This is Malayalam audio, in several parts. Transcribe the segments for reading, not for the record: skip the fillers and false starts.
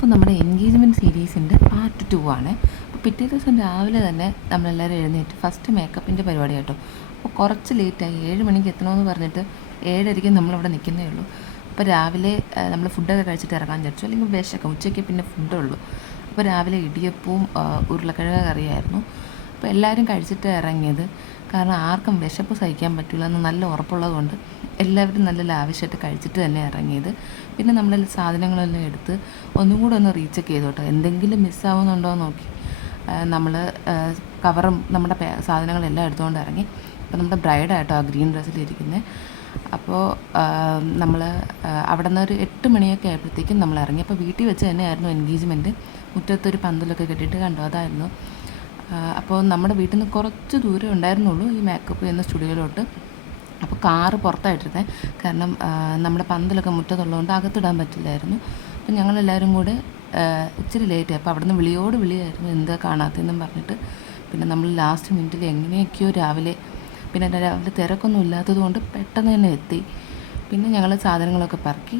ഇതിപ്പോൾ നമ്മുടെ എൻഗേജ്മെൻറ്റ് സീരീസിൻ്റെ പാർട്ട് 2 ആണ്. അപ്പോൾ പിറ്റേ ദിവസം രാവിലെ തന്നെ നമ്മളെല്ലാവരും എഴുന്നേറ്റ് ഫസ്റ്റ് മേക്കപ്പിൻ്റെ പരിപാടി കേട്ടോ. അപ്പോൾ കുറച്ച് ലേറ്റായി, 7 മണിക്ക് എത്തണമെന്ന് പറഞ്ഞിട്ട് 7:30 നമ്മളവിടെ നിൽക്കുന്നേ ഉള്ളൂ. അപ്പോൾ രാവിലെ നമ്മൾ ഫുഡൊക്കെ കഴിച്ചിട്ട് ഇറങ്ങാൻ വിചാരിച്ചു, അല്ലെങ്കിൽ വിശക്കും, ഉച്ചയ്ക്ക് പിന്നെ ഫുഡുള്ളൂ. അപ്പോൾ രാവിലെ ഇടിയപ്പവും ഉരുളക്കിഴങ്ങ് കറിയായിരുന്നു. അപ്പോൾ എല്ലാവരും കഴിച്ചിട്ട് ഇറങ്ങിയത്, കാരണം ആർക്കും വിശപ്പ് സഹിക്കാൻ പറ്റില്ല എന്ന് നല്ല ഉറപ്പുള്ളത് കൊണ്ട് എല്ലാവരും നല്ല ലാവിഷായിട്ട് കഴിച്ചിട്ട് തന്നെ ഇറങ്ങിയത്. പിന്നെ നമ്മൾ സാധനങ്ങളെല്ലാം എടുത്ത് ഒന്നും കൂടെ ഒന്ന് റീചെക്ക് ചെയ്തു കേട്ടോ, എന്തെങ്കിലും മിസ്സാവുന്നുണ്ടോ എന്ന് നോക്കി. നമ്മൾ കവറും നമ്മുടെ സാധനങ്ങളെല്ലാം എടുത്തുകൊണ്ട് ഇറങ്ങി. അപ്പോൾ നമ്മുടെ ബ്രൈഡായിട്ടോ ആ ഗ്രീൻ ഡ്രസ്സിലിരിക്കുന്നത്. അപ്പോൾ നമ്മൾ അവിടെ നിന്ന് ഒരു 8 മണിയൊക്കെ ആയപ്പോഴത്തേക്കും നമ്മൾ ഇറങ്ങി. അപ്പോൾ വീട്ടിൽ വെച്ച് തന്നെയായിരുന്നു എൻഗേജ്മെൻറ്റ്. മുറ്റത്തൊരു പന്തലൊക്കെ കെട്ടിയിട്ട് കണ്ടോ, അതായിരുന്നു. അപ്പോൾ നമ്മുടെ വീട്ടിൽ നിന്ന് കുറച്ച് ദൂരം ഉണ്ടായിരുന്നുള്ളൂ ഈ മേക്കപ്പ് ചെയ്യുന്ന സ്റ്റുഡിയോയിലോട്ട്. അപ്പോൾ കാറ് പുറത്തായിട്ടിരുന്നത്, കാരണം നമ്മുടെ പന്തലൊക്കെ മുറ്റത്തുള്ളതുകൊണ്ട് അകത്തിടാൻ പറ്റില്ലായിരുന്നു. അപ്പോൾ ഞങ്ങളെല്ലാവരും കൂടെ ഇച്ചിരി ലേറ്റായി. അപ്പോൾ അവിടെ നിന്ന് വിളിയായിരുന്നു, എന്താ കാണാത്തതെന്നും പറഞ്ഞിട്ട്. പിന്നെ നമ്മൾ ലാസ്റ്റ് മിനിറ്റിൽ എങ്ങനെയൊക്കെയോ രാവിലെ തിരക്കൊന്നും ഇല്ലാത്തത് കൊണ്ട് പെട്ടെന്ന് തന്നെ എത്തി. പിന്നെ ഞങ്ങൾ സാധനങ്ങളൊക്കെ പറക്കി,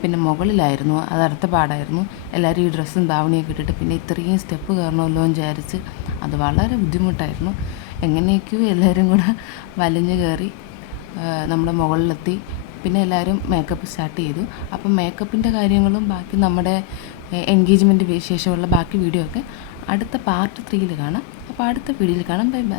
പിന്നെ മുകളിലായിരുന്നു, അത് അടുത്ത പാടായിരുന്നു. എല്ലാവരും ഈ ഡ്രസ്സും ധാവണിയൊക്കെ ഇട്ടിട്ട് പിന്നെ ഇത്രയും സ്റ്റെപ്പ് കയറണമല്ലോ എന്ന് വിചാരിച്ച് അത് വളരെ ബുദ്ധിമുട്ടായിരുന്നു. എങ്ങനെയൊക്കെയോ എല്ലാവരും കൂടെ വലിഞ്ഞ് കയറി നമ്മുടെ മുകളിലെത്തി. പിന്നെ എല്ലാവരും മേക്കപ്പ് സ്റ്റാർട്ട് ചെയ്തു. അപ്പം മേക്കപ്പിൻ്റെ കാര്യങ്ങളും ബാക്കി നമ്മുടെ എൻഗേജ്മെൻറ്റ് ശേഷമുള്ള ബാക്കി വീഡിയോ ഒക്കെ അടുത്ത പാർട്ട് 3 കാണാം. അപ്പോൾ അടുത്ത വീഡിയോയിൽ കാണാം. Bye bye.